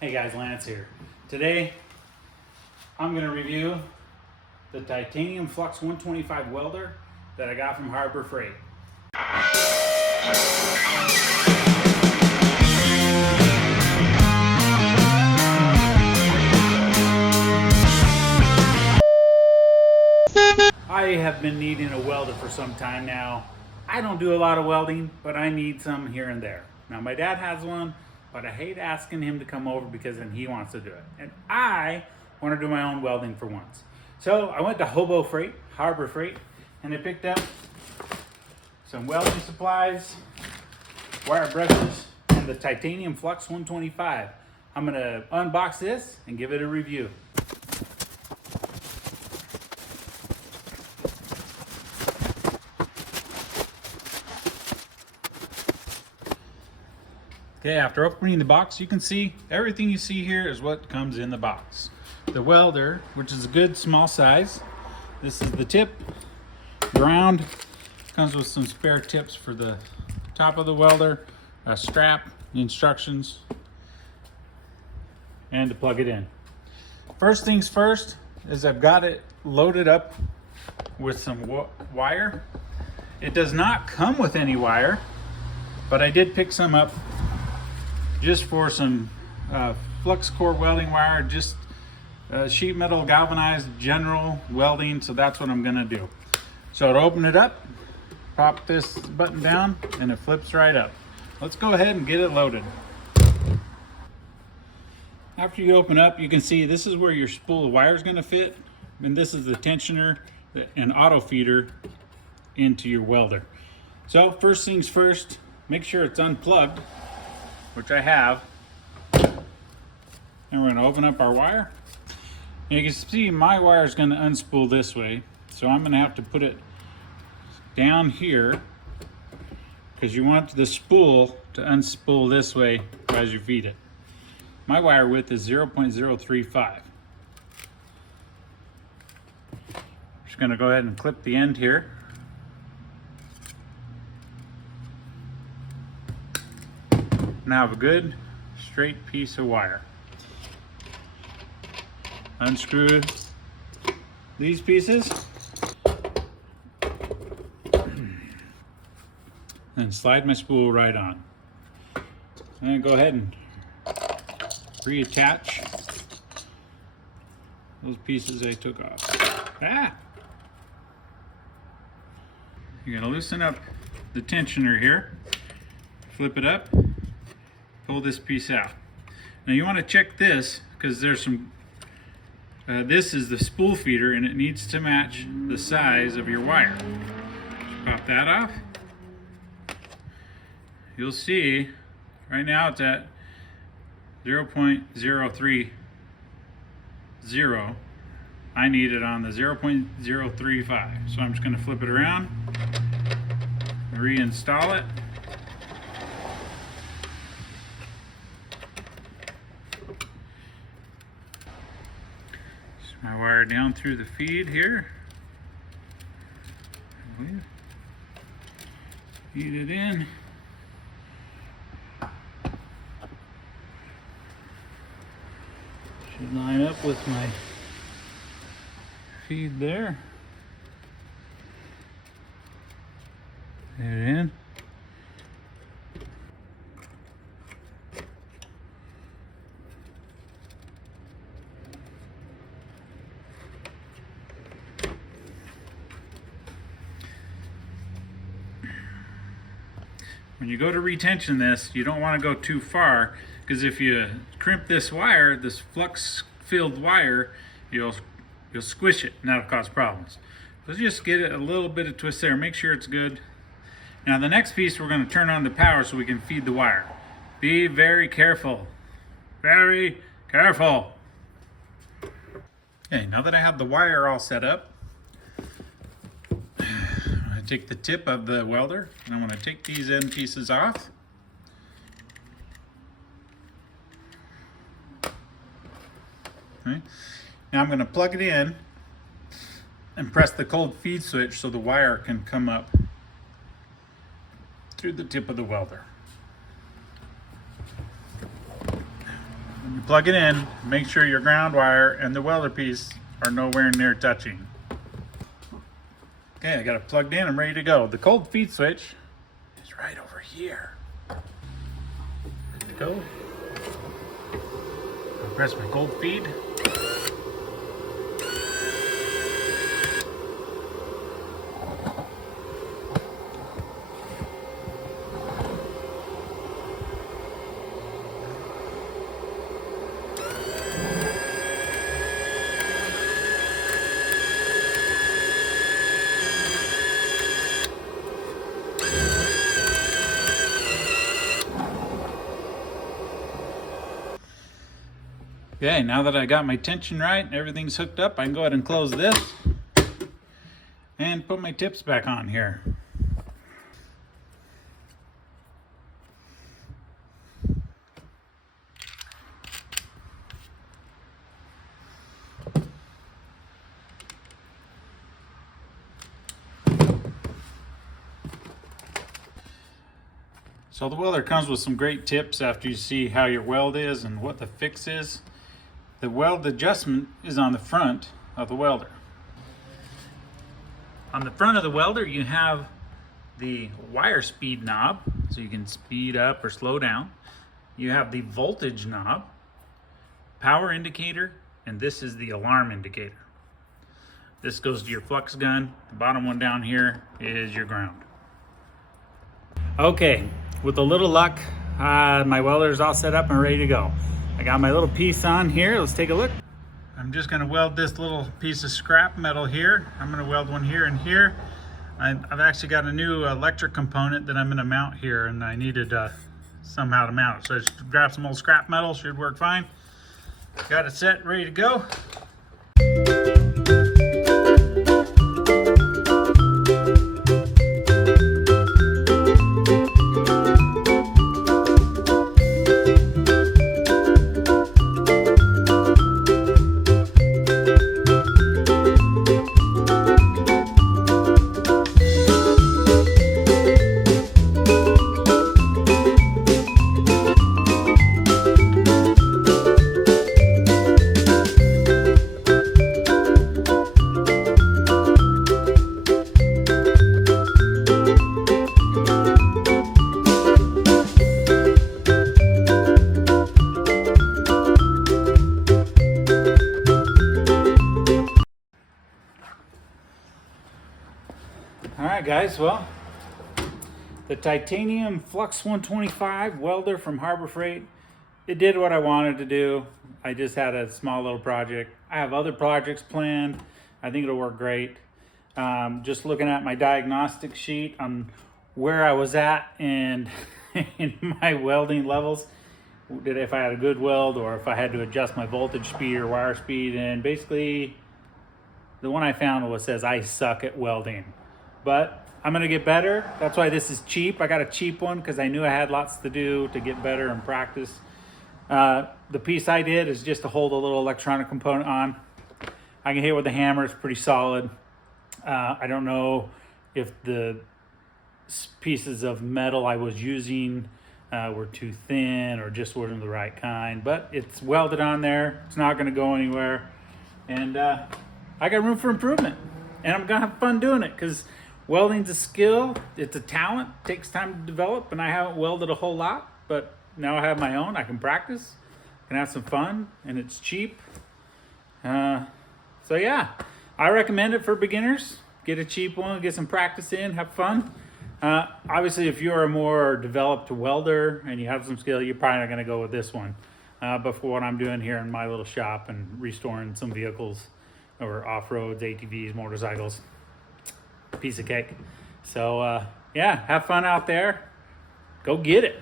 Hey guys, Lance here. Today I'm going to review the titanium flux 125 welder that I got from Harbor Frieght. I have been needing a welder for some time now. I don't do a lot of welding, but I need some here and there. Now my dad has one, but I hate asking him to come over because then he wants to do it. And I want to do my own welding for once. So I went to Harbor Frieght, and I picked up some welding supplies, wire brushes, and the titanium flux 125. I'm going to unbox this and give it a review. Okay, after opening the box, you can see everything you see here is what comes in the box. The welder, which is a good small size. This is the tip, ground. Comes with some spare tips for the top of the welder, a strap, instructions, and to plug it in. First things first is I've got it loaded up with some wire. It does not come with any wire, but I did pick some up just for some flux core welding wire, just sheet metal galvanized general welding. So that's what I'm gonna do. So to open it up, pop this button down and it flips right up. Let's go ahead and get it loaded. After you open up, you can see this is where your spool of wire is gonna fit. And this is the tensioner and auto feeder into your welder. So first things first, make sure it's unplugged, which I have, and we're going to open up our wire. And you can see my wire is going to unspool this way, so I'm going to have to put it down here because you want the spool to unspool this way as you feed it. My wire width is 0.035. Just going to go ahead and clip the end here. Now have a good straight piece of wire. Unscrew these pieces and slide my spool right on. And go ahead and reattach those pieces I took off. You're gonna loosen up the tensioner here, flip it up, pull this piece out. Now you want to check this because there's some, this is the spool feeder and it needs to match the size of your wire. Just pop that off. You'll see right now it's at 0.030. I need it on the 0.035. So I'm just going to flip it around, reinstall it. My wire down through the feed here. Feed it in. Should line up with my feed there. Get it in. When you go to retension this, you don't want to go too far because if you crimp this wire, this flux filled wire, you'll squish it and that'll cause problems. Let's just get it a little bit of twist there, make sure it's good. Now the next piece, we're going to turn on the power so we can feed the wire. Be very careful. Very careful. Okay, now that I have the wire all set up, take the tip of the welder and I'm going to take these end pieces off. Okay. Now I'm going to plug it in and press the cold feed switch so the wire can come up through the tip of the welder. you plug it in, make sure your ground wire and the welder piece are nowhere near touching. Okay, I got it plugged in, I'm ready to go. The cold feed switch is right over here. There we go. I'll press my cold feed. Okay, now that I got my tension right, everything's hooked up, I can go ahead and close this and put my tips back on here. So the welder comes with some great tips after you see how your weld is and what the fix is. The weld adjustment is on the front of the welder. On the front of the welder, you have the wire speed knob, so you can speed up or slow down. You have the voltage knob, power indicator, and this is the alarm indicator. This goes to your flux gun. The bottom one down here is your ground. Okay, with a little luck, my welder is all set up and ready to go. I got my little piece on here. Let's take a look. I'm just going to weld this little piece of scrap metal here. I'm going to weld one here and here. I've actually got a new electric component that I'm going to mount here, and I needed somehow to mount it. So I just grabbed some old scrap metal. Should work fine. Got it set, ready to go. Alright guys, well, the titanium Flux 125 welder from Harbor Frieght, it did what I wanted to do. I just had a small little project. I have other projects planned. I think it'll work great. Just looking at my diagnostic sheet on where I was at and in my welding levels, if I had a good weld or if I had to adjust my voltage speed or wire speed, and basically the one I found was says I suck at welding. But I'm gonna get better. That's why this is cheap. I got a cheap one because I knew I had lots to do to get better and practice. The piece I did is just to hold a little electronic component on. I can hit it with a hammer, it's pretty solid. I don't know if the pieces of metal I was using were too thin or just wasn't the right kind, but it's welded on there. It's not gonna go anywhere. And I got room for improvement. And I'm gonna have fun doing it because welding's a skill, it's a talent, it takes time to develop, and I haven't welded a whole lot, but now I have my own, I can practice, can have some fun, and it's cheap. So yeah, I recommend it for beginners. Get a cheap one, get some practice in, have fun. Obviously, if you're a more developed welder and you have some skill, you're probably not gonna go with this one. But for what I'm doing here in my little shop and restoring some vehicles or off-roads, ATVs, motorcycles, piece of cake. So yeah, have fun out there. Go get it.